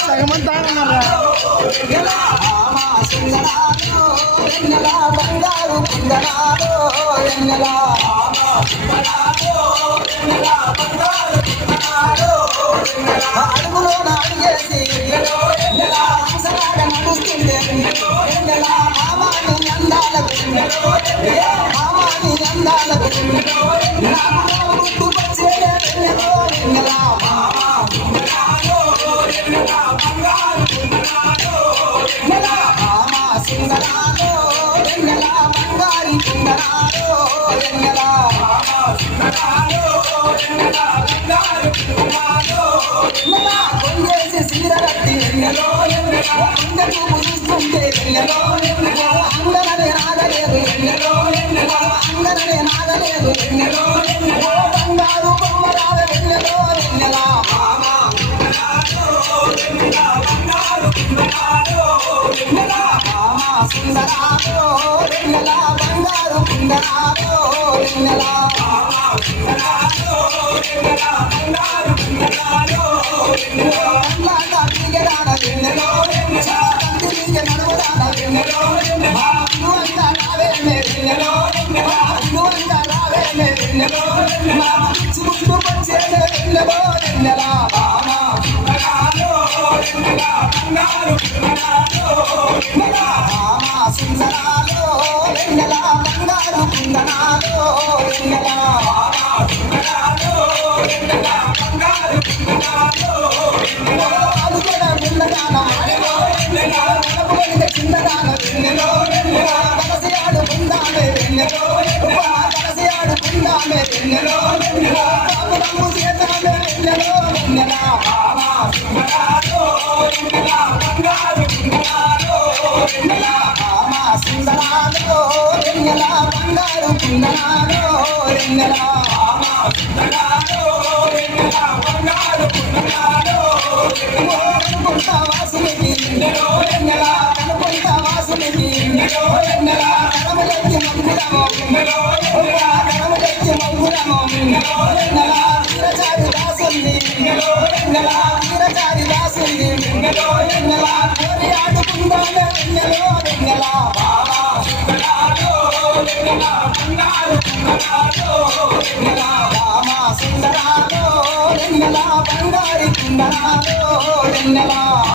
సగమంతా బంగారు అడుగులో నాగేసి నడుస్తుంది మామాని అందాలకు బంగారి కొంగేసి సీరగట్టి అందరూ ముగిస్తుంటే అందరనే నాగలేదు అందరనే నాగలేదు బంగారు బొమ్మరాల వెన్నెలో వెన్నెలా సుందరాలో వెన్నెలా బంగారు కుందరాలో వెన్నెలా సుందరాలో వెన్నెలా బంగారు కుందనాలో వెన్నెలా చిన్నదాన కలసి ఆడుకుందామే కలసి ఆడుకుందామే చేద్దామే వెన్నెలా సుందరాలో వెన్నెలా బంగారు కుందనాలో వెన్నెలా కనుకుంటా వాసునికి కనుకుంటా వాసునికి కడమలెత్తి మంగురము వీరచారి దాసుని వీరచారి దాసుని ఆడుకుందామే వెన్నెలో వెన్నెలా సుందరాలో వెన్నెలా బంగారి కుందనాలో వెన్నెలా